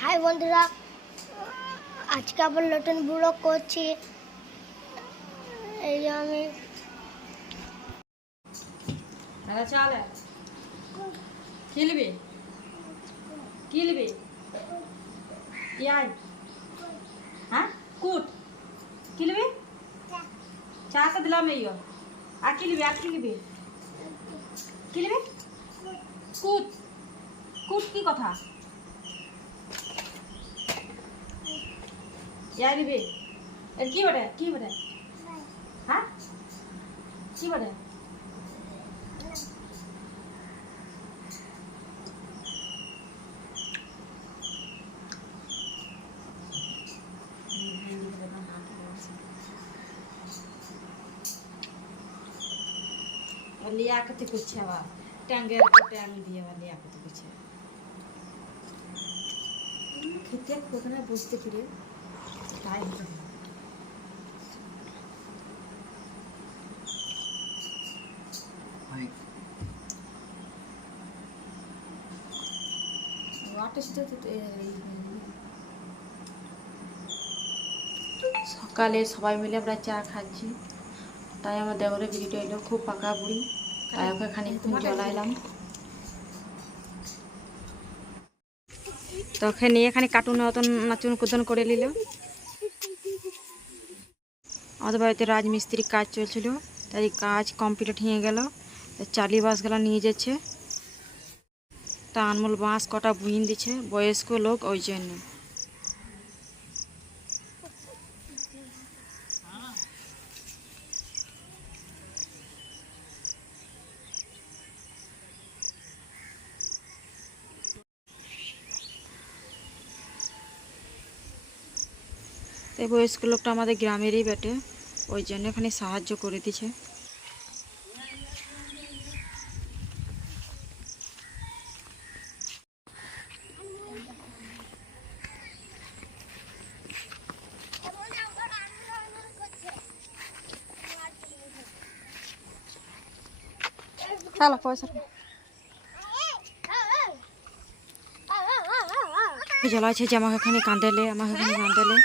High বন্ধুরা, আজকে আবার নতুন ব্লগ করছি। এই আমি চল। খেলবে খেলবে ইয়াই হ্যাঁ? কুট। খেলবে চা তো দিলাম এই আর খেলবে আর খেলবে খেলবে কুট। কুট কি কথা? ইয়াই দিবে এর কি বটে কি বটে হ্যাঁ কি বটে লিয়া কতে করছে আবার ট্যাঙ্গের ট্যাঙ্গ দিয়ে আবার লিয়াকতে করছে খেতে কোথায় বসতে ফিরে সকালে সবাই মিলে আমরা চা খাচ্ছি। তাই আমার দেওয়ারে বিড়িটা এলো, খুব পাকা বুড়ি। তাই ওকে খানিকক্ষণ জ্বলাইলাম। তো ওকে নিয়ে এখানে কার্টুন মতন নাচুন কুদন করে নিল। আমাদের বাড়িতে রাজমিস্ত্রি কাজ চলছিল তাই কাজ কমপ্লিট হয়ে গেল চালি বাসগুলো নিয়ে যাচ্ছে। তা আনমোল বাঁশ কটা বুইন দিচ্ছে, বয়স্ক লোক ওই জন্য। এই বয়স্ক লোকটা আমাদের গ্রামেরই বেটে। ওই জন্য এখানে সাহায্য করে দিছে চলো পয়সা জ্বলাছে যে আমাকে এখানে কাঁদেলে আমাকে এখানে কাঁদেলে।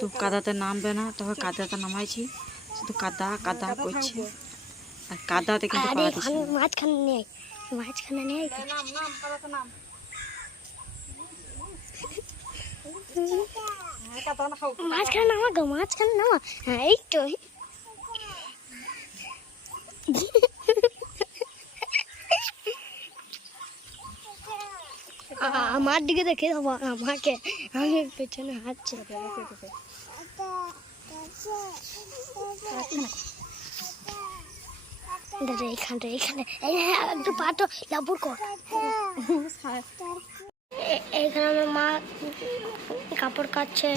তো কাদাতে নামবে না তবে কাদাতে নামাইছি। শুধু কাদা কাদা করছে। আর কাদাতে কিন্তু আরে পা দিচ্ছে এখানে মাঝখানে নেই মাঝখানে নেই। মাঝখানে নামা গো মাঝখানে নামা। হ্যাঁ এই তো। আমার দিকে দেখে আমাকে। আমি পেছনে হাঁটছে। দাদা এইখানটা এইখানে একটু পাটো লাবুর কর। এ- এইখানে আমার মা কাপড় কাচ্ছে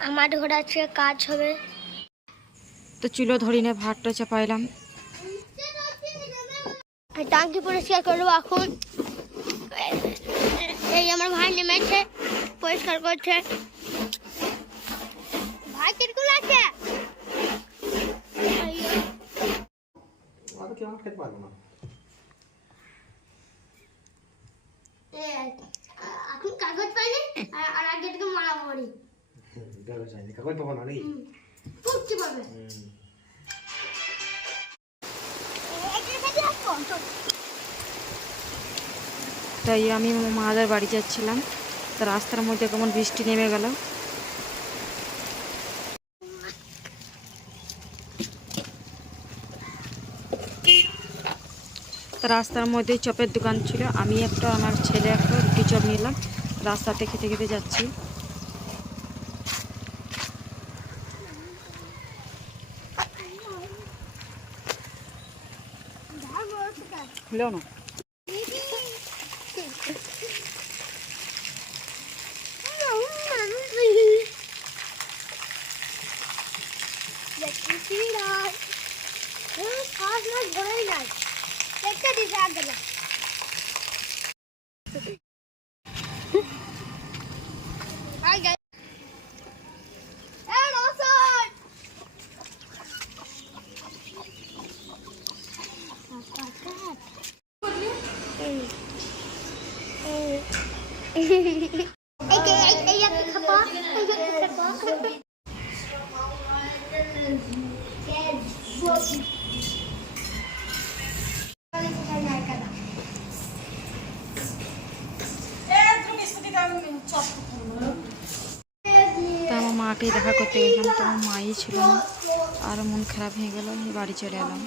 আমার ঘরে আজকে কাজ হবে। তো চুলো ধরি ধরিনে ভাতটা চাপাইলাম। টাঙ্কি পরিষ্কার করব এখন। এই আমার ভাই নেমেছে পরিষ্কার করছে। ভাই কিরকুল আছে না। এখন কাগজ পাইনি? আর আর আগে থেকে মারামারি। কাগজ হয়নি কাগজ পাবো না নাকি করতে পারবে। তাই আমি মাদার বাড়ি যাচ্ছিলাম। তো রাস্তার মধ্যে কেমন বৃষ্টি নেমে গেল। তো রাস্তার মধ্যে চপের দোকান ছিল। আমি একটা আমার ছেলে একটা রুটি চপ নিলাম। রাস্তাতে খেতে খেতে যাচ্ছি। কিছুই নাই পাঁচ মাস ধরেই নাই একটা দিছে আর গেলাম Hehehehe মাকেই দেখা করতে গেলাম তো আমার মাই ছিল না। আরও মন খারাপ হয়ে গেল বাড়ি চলে এলাম।